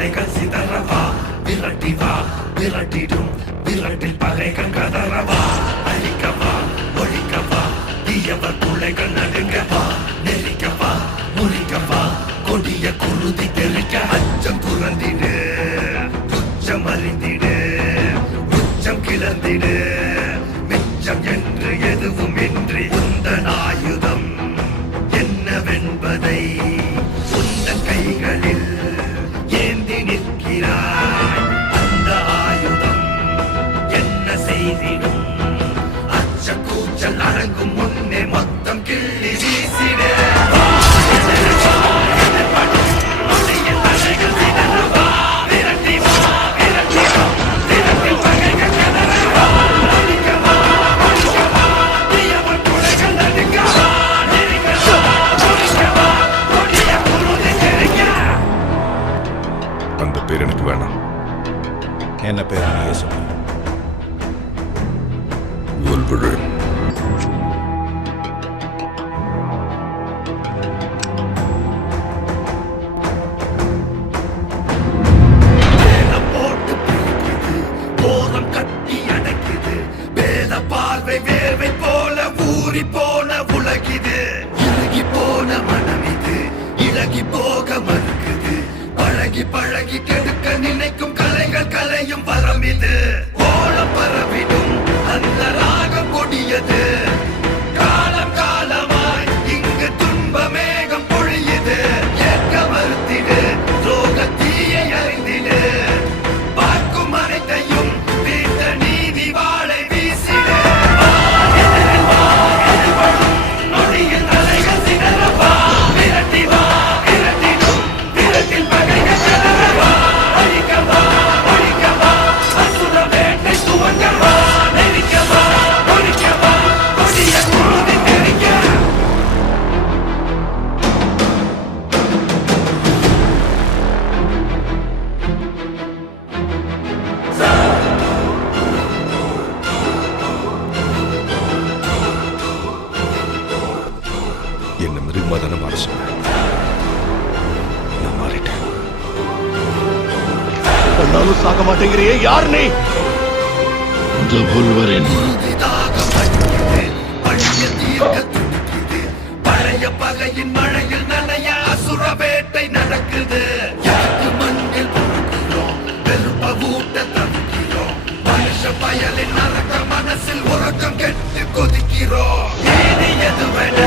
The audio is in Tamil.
தலைகள் சிதறவா விரட்டி வா விரட்டிடும் விரட்டில் பகைகள் கதறவா அழிக்கவா ஒழிக்கவா தீயவர் பிள்ளைகள் நடுங்கவா நெருக்கவா முறிக்கவா கொடிய குருதி தெளிக்க அச்சம் துறந்திடு துச்சம் அறிந்திடு உச்சம் கிளந்திடு மிச்சம் என்று எதுவும் இன்றி உந்தன் ஆயுதம் என்னவென்பதை உந்தன் கைகளில் ஏந்தி நிற்கிறாய் அந்த ஆயுதம் என்ன செய்திடும் அச்ச கூச்சல் அடங்கும் முன்னே மொத்தம் கிள்ளி வீசிடு அந்த பேர் எனக்கு வேணாம். என்ன பேர் நீயே சொல்லு. Wolverine. போட்டு பிடிக்குது போரம் கட்டி அடைக்குது வேத பார்வை வேர்வை போல ஊறி போன உலகிது இறுகி போன மனம் இது இழகி போக மறுக்குது பழகி பழகி கெடுக்க நினைக்கும் கலைகள் கலையும் வரம் இது கோலம் பரவிடும் அந்த ராகம் கொடியது காலம் காலமாய் இங்கு துன்ப மேகம் பொழியுது ஏற்க மறுத்திடு துரோக தீயை அறிந்திடு பார்க்கும் அனைத்தையும் வீட்ட நீதி வாழை வீசிடு நொடியில் தலைகள் சிதறவா விரட்டி வா விரட்டிடும் விரட்டில் பகைகள் கதறவா அழிக்கவா ஒழிக்கவா அசுர வேட்டை துவங்கவா நெருக்கவா ஒழிக்கவா கொடிய குருதி தெரிக்க என்ன மிருகமா தானே மாற சொன்னேன். நான் மாறிட்டேன். கொண்டாலும் சாக மாட்டேங்கிறியே, யார் நீ? The Wolverine. தாகம் அடிக்குது பழைய தீர்க்க துடிக்குது பழைய பகையின் மழையில் நனைய அசுர வேட்டை நடக்குது எனக்கு மண்ணில் பொறுக்கிறோம் வெறுப்ப ஊட்ட தவிக்கிறோம் மனுஷ பயலின் நரக்க மனசில் உறக்கம் கெட்டு கொதிக்கிறோம் நீதி எதுவென